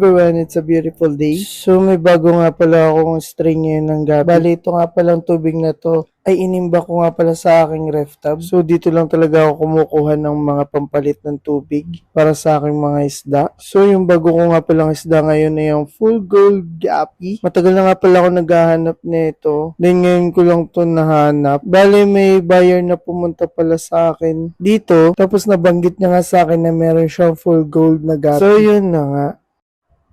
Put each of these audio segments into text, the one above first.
Everyone, it's a beautiful day. So may bago nga pala akong string ngayon ng gabi. Bali, ito nga palang tubig na to ay inimba ko nga pala sa aking ref tub. So dito lang talaga ako kumukuha ng mga pampalit ng tubig para sa aking mga isda. So yung bago ko nga palang isda ngayon ay yung full gold gapi. Matagal na nga pala ako naghahanap nito. Then ngayon ko lang to nahanap. Bali, may buyer na pumunta pala sa akin dito. Tapos nabanggit niya nga sa akin na meron siyang full gold na gapi. So yun na nga.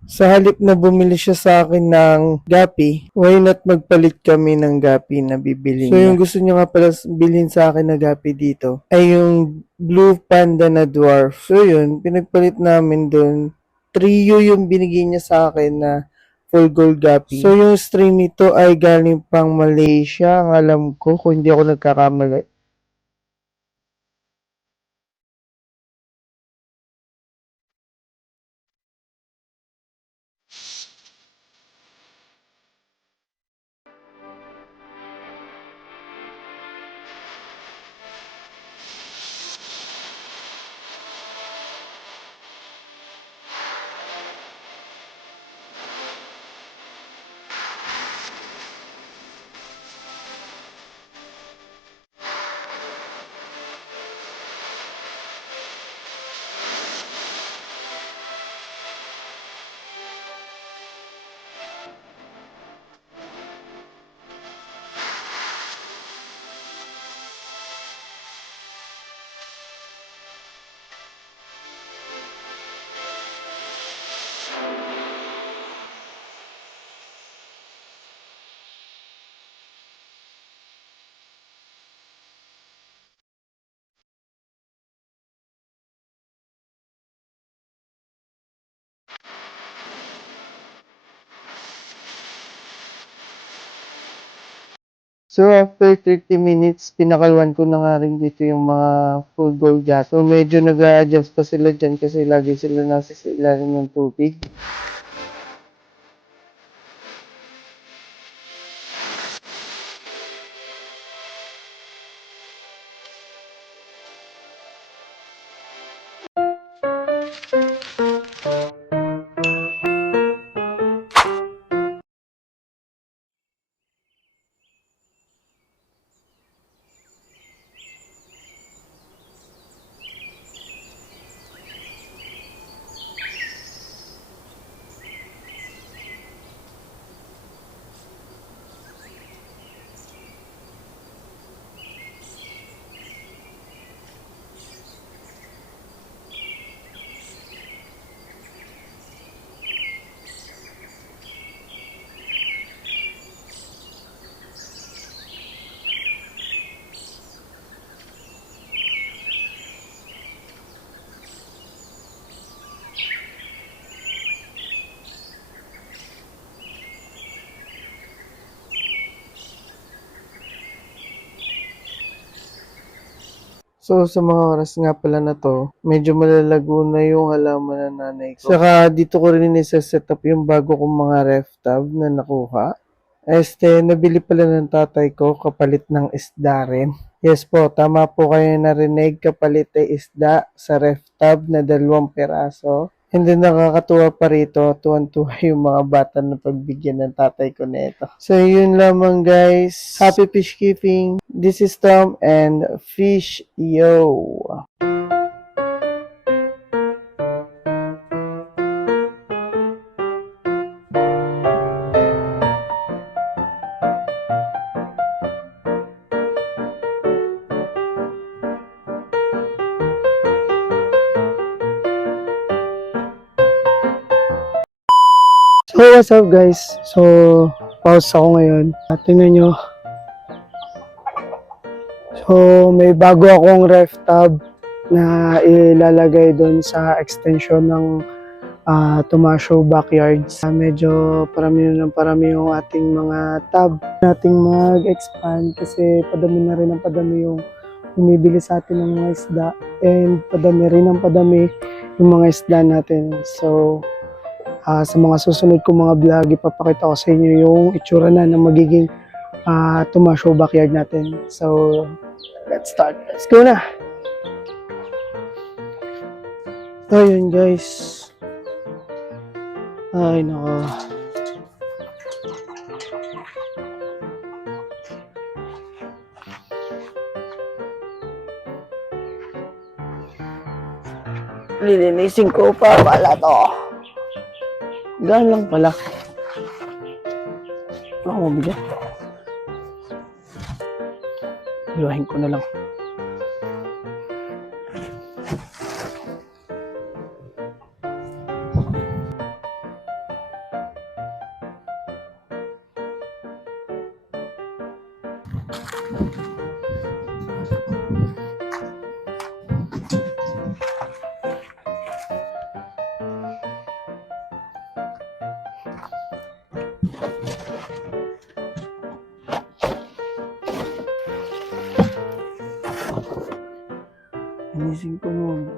Sa halip na bumili siya sa akin ng gapi, why not magpalit kami ng gapi na bibili niya? So yung gusto niya nga pala bilhin sa akin na gapi dito ay yung blue panda na dwarf. So yun, pinagpalit namin doon. Trio yung binigay niya sa akin na full gold gapi. So yung string nito ay galing pang Malaysia, ang alam ko kung hindi ako nagkakamali. So, after 30 minutes, pinakalwan ko na nga rin dito yung mga full gold gas. So, medyo nag-a-adjust pa sila dyan kasi lagi sila nasa ilalim ng tubig. So, sa mga oras nga pala na to, medyo malalago na yung halaman ng nanay ko. Saka dito ko rin isa-set up yung bago kong mga ref tub na nakuha. Nabili pala ng tatay ko kapalit ng isda rin. Yes po, tama po kayo narinig, kapalit ay isda sa ref tub na 2 peraso. And then nakakatuwa pa rito, tuwan-tuwa yung mga bata na pagbigyan ng tatay ko nito. So yun lamang guys, happy fish keeping. This is Tom and Fish Yo. So what's up guys? So pause ako ngayon. Tingnan nyo. So may bago akong ref tub na ilalagay doon sa extension ng Tomasho Backyards. Medyo parami na ng parami yung ating mga tub. Nating mag-expand kasi padami na rin ang padami yung bumibili sa atin ng mga isda. And padami rin ang padami yung mga isda natin. So sa mga susunod kong mga vlog, ipapakita ko sa inyo yung itsura na ng magiging Tomasho Backyard natin. So, let's start. Let's go na! So, yun guys. Ay, nako. Lilinisin ko pa pala to. Gaan lang pala. Ako mabigat. Iluhin ko na lang. Linisin ko muna.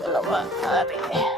Dalawa, ari.